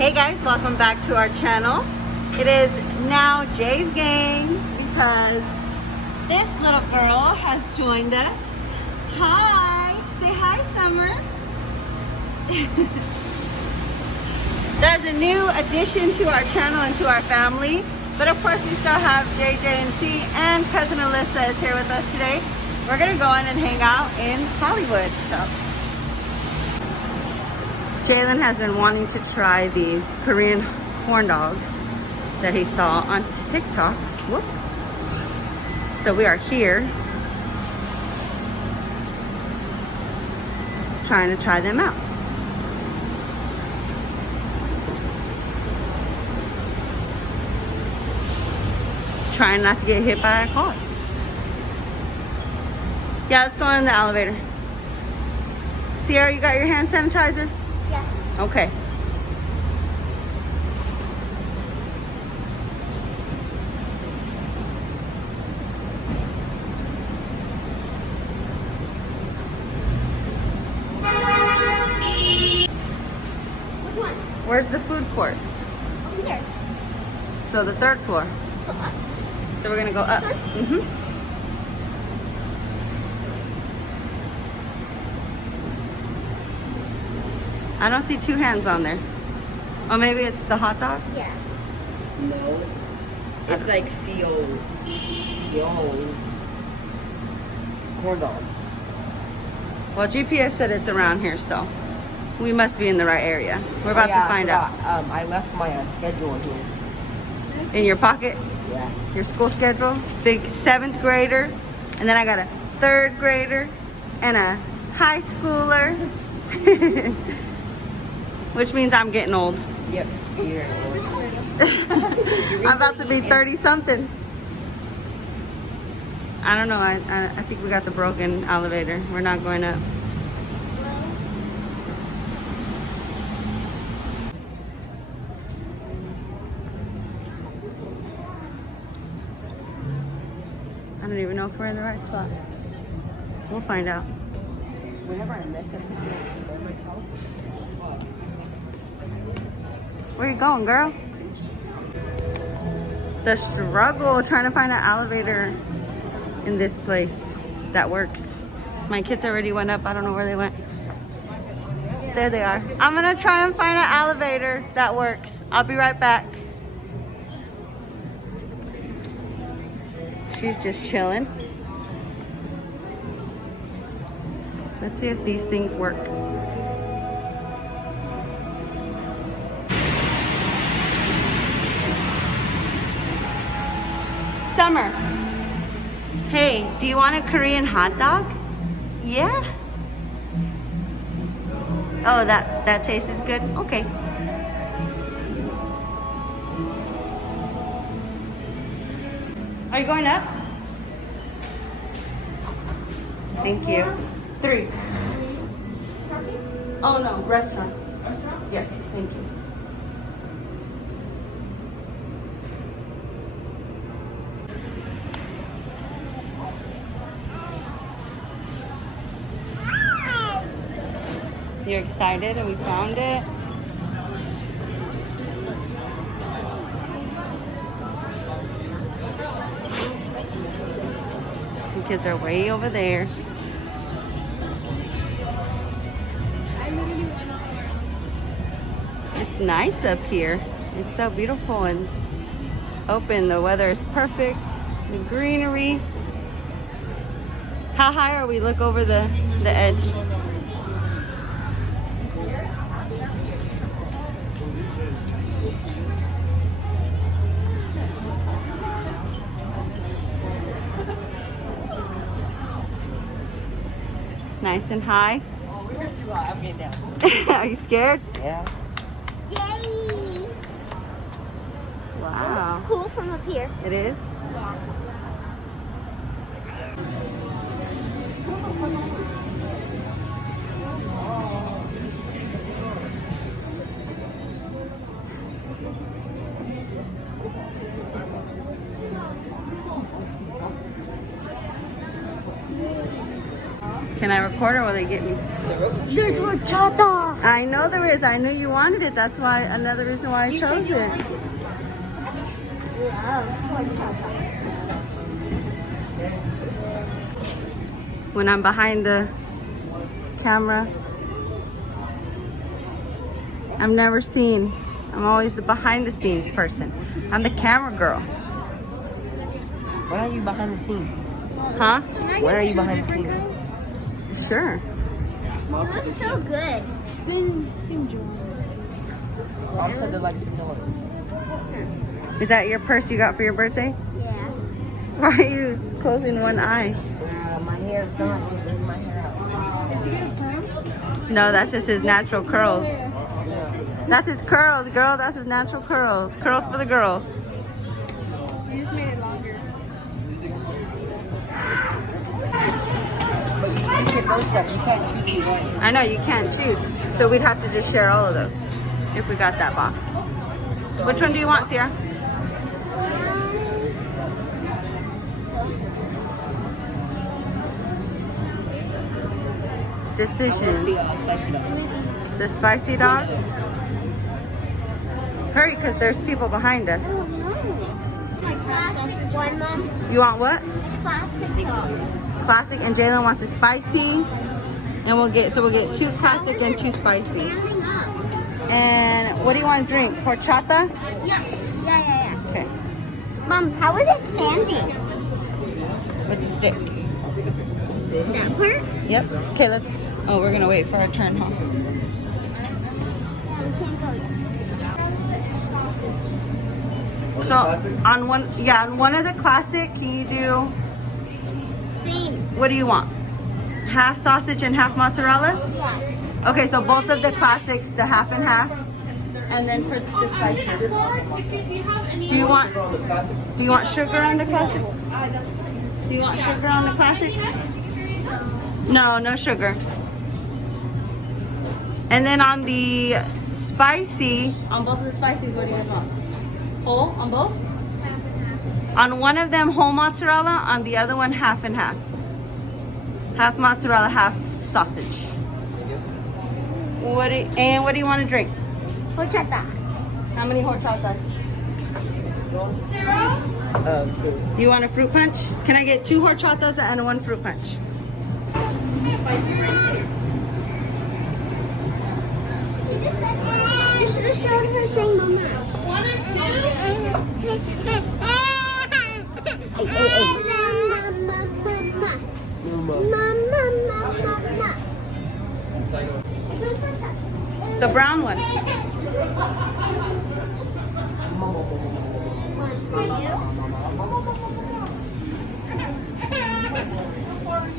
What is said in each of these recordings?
Hey guys, welcome back to our channel. It is now Jay's gang because this little girl has joined us. Hi, say hi, Summer. There's a new addition to our channel and to our family, but of course we still have JJ and C, and cousin Alyssa is here with us today. We're gonna go in and hang out in Hollywood. So Jalen has been wanting to try these Korean corn dogs that he saw on TikTok. Whoop. So we are here trying to try them out. Trying not to get hit by a car. Yeah, let's go in the elevator. Sierra, you got your hand sanitizer? Yeah. Okay. Which one? Where's the food court? Over there. So the third floor. So we're gonna go up. I don't see two hands on there. Oh, maybe it's the hot dog? Yeah. No. It's like CO's corn dogs. Well, GPS said it's around here, so we must be in the right area. We're about to find out. I left my schedule in here. In your pocket? Yeah. Your school schedule? Big 7th grader, and then I got a 3rd grader and a high schooler. Which means I'm getting old. Yep. Here. I'm about to be 30 something. I don't know. I think we got the broken elevator. We're not going up. I don't even know if we're in the right spot. We'll find out. Whenever I mess up myself. Where you going, girl? The struggle trying to find an elevator in this place that works. My kids already went up. I don't know where they went. There they are. I'm gonna try and find an elevator that works. I'll be right back. She's just chilling. Let's see if these things work. Summer. Hey, do you want a Korean hot dog? Yeah? Oh, that tastes good? Okay. Are you going up? Thank you. 3. Oh no, restaurants. Yes, thank you. You're excited and we found it? The kids are way over there. It's nice up here. It's so beautiful and open. The weather is perfect. The greenery. How high are we? Look over the edge. Nice and high. Oh, we're too high. I'm getting down. Are you scared? Yeah. Yay! Wow. It's cool from up here. It is? Can I record or will they get me? There's horchata. I know there is. I knew you wanted it. That's why another reason why I chose it. Love horchata. When I'm behind the camera, I'm never seen. I'm always the behind the scenes person. I'm the camera girl. When are you behind the scenes? Huh? When are you behind the scenes? Sure. Looks so good. Sing Joy. Mom said they like $2. Is that your purse you got for your birthday? Yeah. Why are you closing one eye? My hair is not getting my hair out. No, that's just his natural curls. That's his curls, girl. That's his natural curls. Curls for the girls. You just made it longer. But you can skip those stuff. You can't choose one. I know, you can't choose. So we'd have to just share all of those if we got that box. Which one do you want, Sierra? Decisions. The spicy dog? Hurry, because there's people behind us. Classic one, Mom. You want what? Classic dog. Classic, and Jalen wants a spicy. And we'll get 2 classic and 2 spicy. Standing up. And what do you want to drink? Horchata? Yeah. Okay. Mom, how is it standing? With the stick. That part? Yep. Okay, let's. Oh, we're gonna wait for our turn, huh? We can't go yet. So on one of the classic, can you do? Same. What do you want? Half sausage and half mozzarella? Yes. Okay, so both of the classics, the half and half, and then for the spicy. Do you want sugar on the classic? Do you want sugar on the classic? No, no sugar. And then on the spicy, on both of the spices, what do you guys want? Whole on both? On one of them, whole mozzarella. On the other one, half and half. Half mozzarella, half sausage. What do you want to drink? Horchata. How many horchatas? 2. You want a fruit punch? Can I get 2 horchatas and 1 fruit punch? You should have showed her saying mama. 1 or 2? Hey. Mama. The brown one.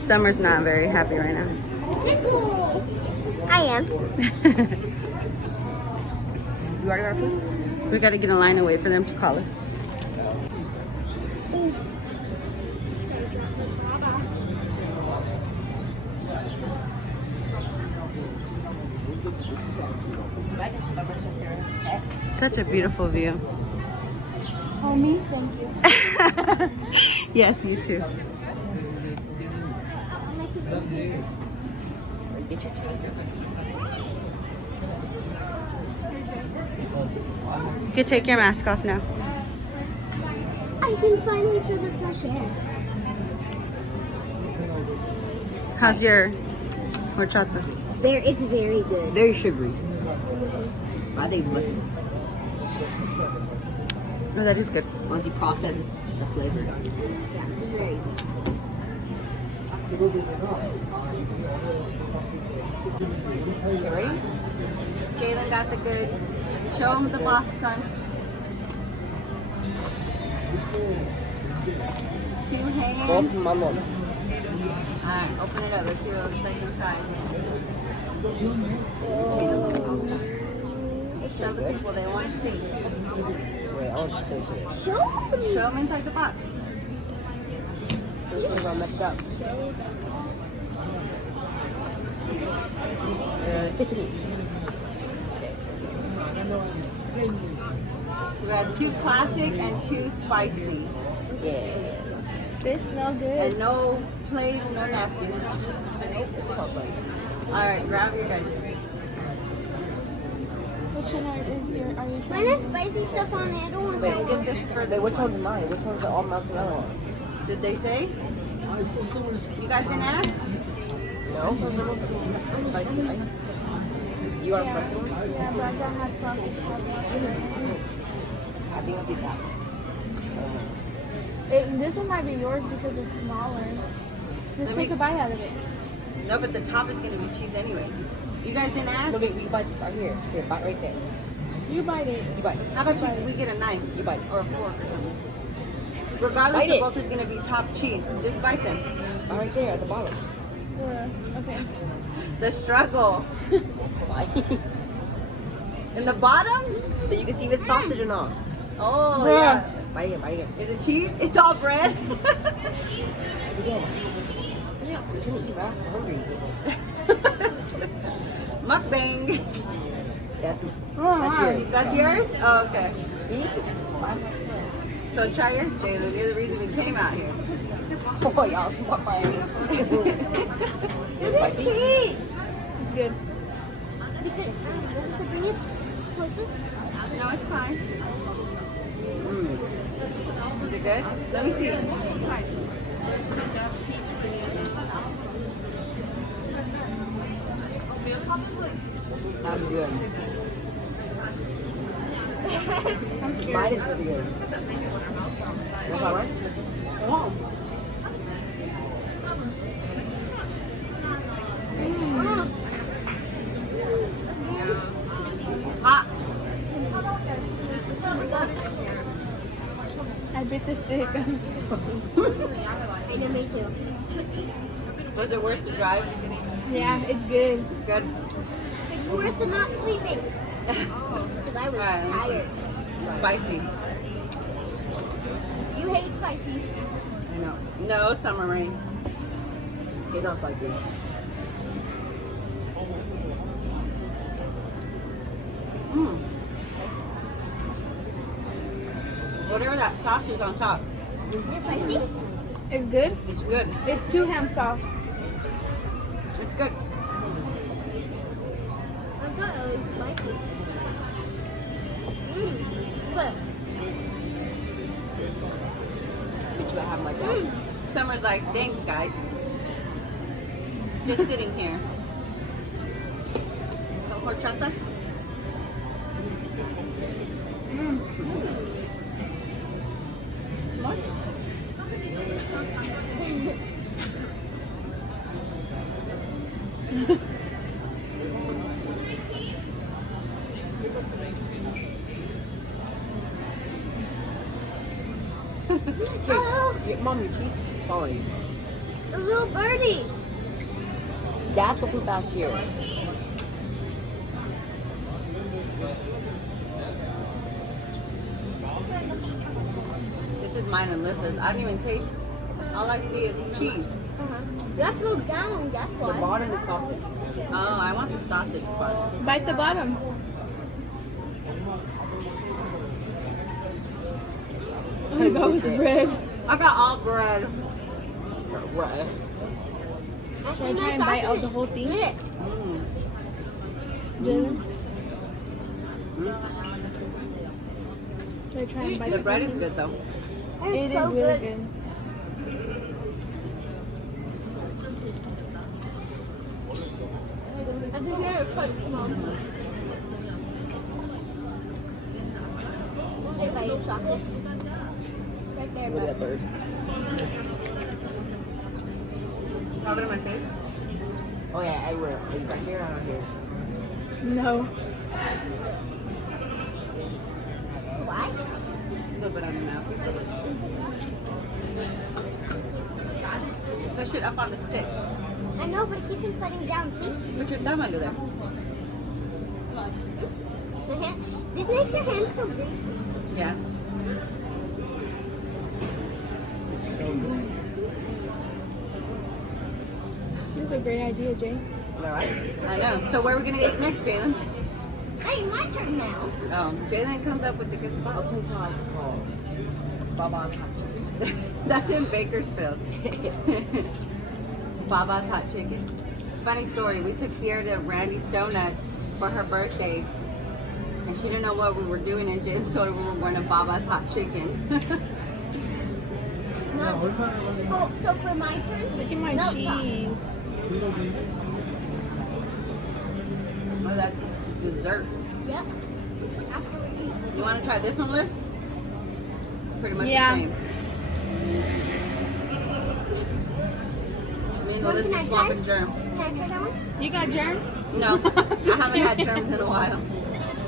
Summer's not very happy right now. I am. You already got food? We gotta get a line and wait for them to call us. Imagine Summer considering a pet. Such a beautiful view. Oh, me? Thank you. Yes, you too. Get your cheese. You can take your mask off now. I can finally feel the fresh air. How's your horchata? It's very good. Very sugary. I think it's mustard. Oh, that is good. Once you process the flavor. Yeah, very good. You ready? Jalen got the goods. Show him the box, son. 2 hands. Both manos. Alright, open it up. Let's see what it looks like inside. Show the people, they want to see. Wait, I'll just take it. Show me. Show them inside the box. This one's all messed up. We have 2 classic and 2 spicy. Yeah. They smell good. And no plates, no napkins. Alright, grab your guys. option are you Mine trying? has spicy stuff on it. I don't want Wait, that get one. this for this. Which one's mine? Which one's the all mozzarella one? Did they say? You guys didn't ask? No. Spicy, right? You are spicy one? Yeah, but I don't have sausage. I think I'll be that. This one might be yours because it's smaller. Just Let take me- a bite out of it. No, but the top is gonna be cheese anyways. You guys didn't ask? Look, you bite right here. Here, bite right there. You bite it. You bite. How about we get a knife You bite. or a fork or something? Regardless, Bite the it. both is gonna be top cheese. Just bite them. Bite right there at the bottom. Okay. The struggle. Bite. In the bottom? So you can see if it's sausage or not. Oh, Yeah. yeah. Bite it, bite it. Is it cheese? It's all bread. Again. Yeah, we're gonna eat that. I'm hungry. Mukbang. That's That's yours. That's yours? Oh, okay. Eat. So try yours, Jalen. You're the reason we came out here. Oh, y'all smart by me. This is cheese. It's good. Because, Melissa, bring it closer. No, it's fine. Mm. Is it good? Let me see. That's good. Mine is really good. You want mine? Oh. Hot. I bit the stick. I know, me too. Was it worth the drive? Yeah, it's good. It's good. It's worth the not sleeping. Because I was Alright, let me tired. Spicy. You hate spicy. I know. No, summer rain. It's not spicy. Mm. Whatever that sauce is on top, Is it spicy? It's good. it's good. It's 2 ham sauce. It's good. I thought it was spicy. It's good. Bitch, I have my doubts. Summer's like, thanks, guys. Just sitting here. Some horchata? Mom, your cheese is falling. A little birdie. That's what Food Fast here is. This is mine and Lissa's. I don't even taste. All I see is cheese. You have to go down, that's The why. bottom is sausage. Oh, I want the sausage part. Bite the bottom. Oh, that was bread. I got all bread. What? Should I try and bite out the whole thing? Yeah. Mm. Jalen? Should I try and bite The bread is good though. That It is is so really good. good. I think it's quite small. There by your sausage. Right there, Look at that bud. bird. Have it in my face. Oh yeah, everywhere. Like right here, out here. No. Why? A little bit on your mouth. Push it up on the stick. I know, but it keeps on sliding down, see? Put your thumb under there. My hand. This makes your hands so big. Yeah. This is a great idea, Jay. Alright. I know. So where are we gonna eat next, Jalen? Hey, my turn now. Jalen comes up with the good I'll spot. play time called Baba's Hot Chicken. That's in Bakersfield. Baba's Hot Chicken. Funny story, we took Sierra to Randy's Donuts for her birthday. And she didn't know what we were doing, and Jen told her we were going to Baba's Hot Chicken. No. So for my turn, Look at my milk cheese. Oh, that's dessert. Yep. After we eat. You want to try this one, Liz? It's pretty much Yeah. the same. Me and Well, Liz can I is swapping try? germs. Can I try that one? You got germs? No, I haven't had germs in a while.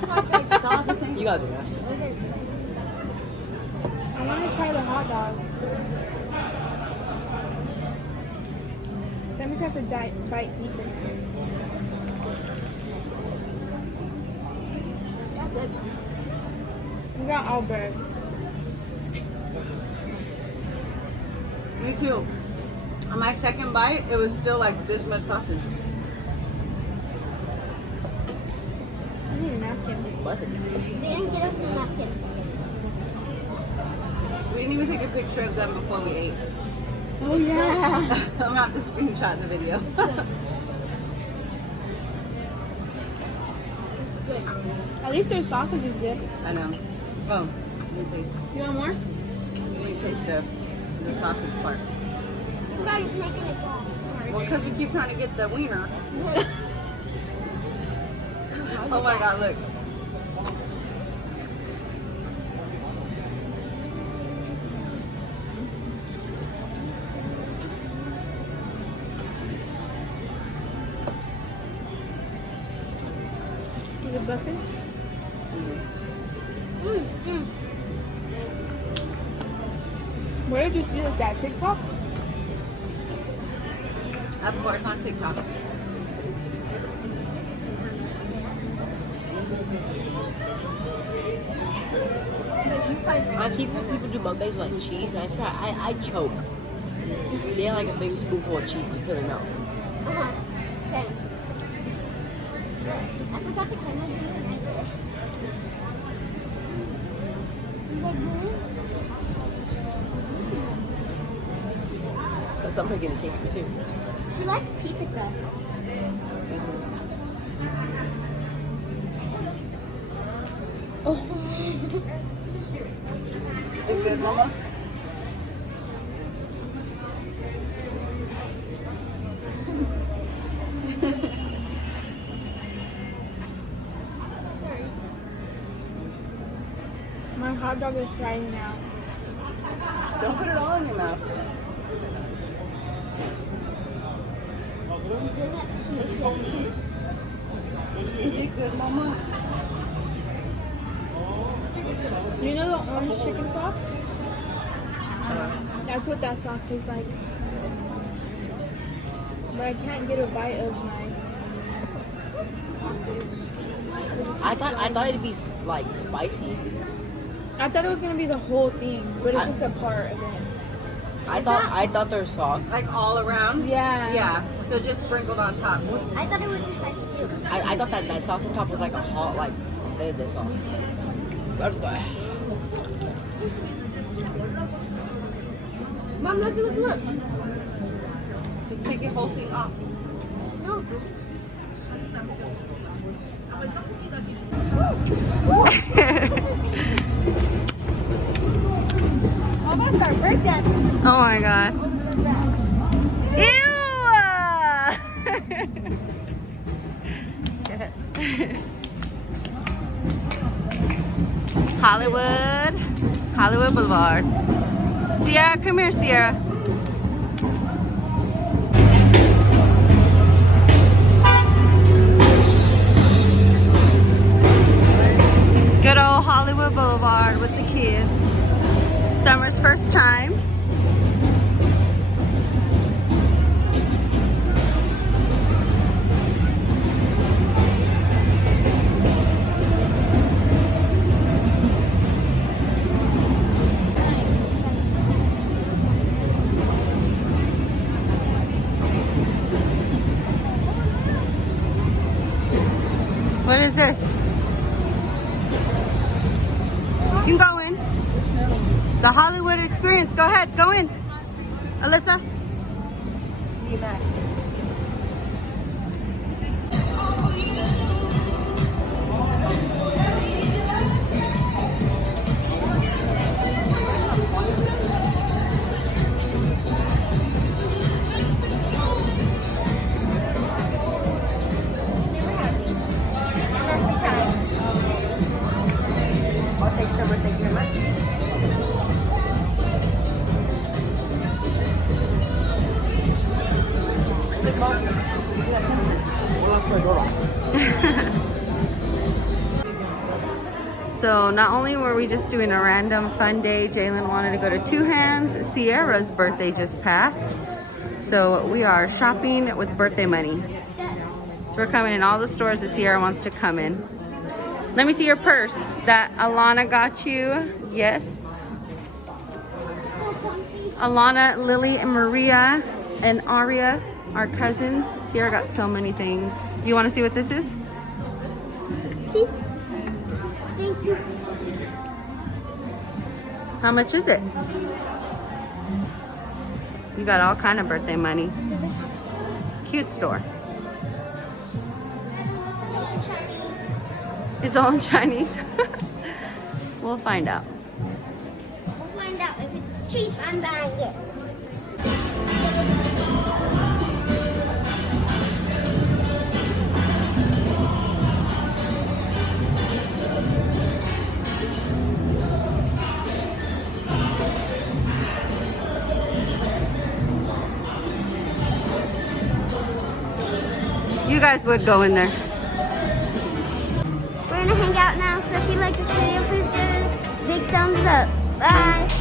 It's all the same. You guys are nasty. Okay. I want to try the hot dog. Let me have to bite deeper. That's good. We got all bread. Me too. On my second bite, it was still like this much sausage. I need a napkin. Bless it. They didn't get us the napkins. We didn't even take a picture of them before we ate. Oh yeah. I'm gonna have to screenshot the video. Good. At least their sausage is good. I know. Oh, let me taste. You want more? You need to taste the sausage part. You guys making it fall. Well, because we keep trying to get the wiener. Oh my God! Look. Is it busted? Where did you see this at TikTok? Of course, on TikTok. I've seen people do mukbangs with like cheese, and I choke. They had like a big spoonful of cheese to put in their mouth. Okay. I forgot the camera. So something gonna taste good too. She likes pizza crust. Oh. Is it good, Mama? My hot dog is sliding out. Don't put it all in your mouth. Is it good, Mama? You know the orange chicken sauce? That's what that sauce tastes like. But I can't get a bite of my sausage. I thought it'd be like spicy. I thought it was gonna be the whole thing, but it's just a part of it. I thought there was sauce. Like all around? Yeah. Yeah. So just sprinkled on top. I thought it would be spicy too. I thought that sauce on top was like a hot like bit of this sauce. Mom, look. Just take your whole thing off. No. I'm gonna start breakdancing. Oh my God. Ew! Hollywood Boulevard. Sierra, come here, Sierra. Good old Hollywood Boulevard with the kids. Summer's first time. What is this? You can go in. The Hollywood Experience. Go ahead. Go in. Alyssa. but thank you very much. So not only were we just doing a random fun day, Jalen wanted to go to Two Hands. Sierra's birthday just passed. So we are shopping with birthday money. So we're coming in all the stores that Sierra wants to come in. Let me see your purse that Alana got you. Yes. Alana, Lily, and Maria, and Aria, our cousins. Sierra got so many things. You want to see what this is? Please. Thank you. How much is it? You got all kind of birthday money. Cute store. It's all in Chinese. We'll find out. We'll find out if it's cheap. I'm buying it. You guys would go in there. We're gonna hang out now, so if you like this video, please give it a big thumbs up. Bye.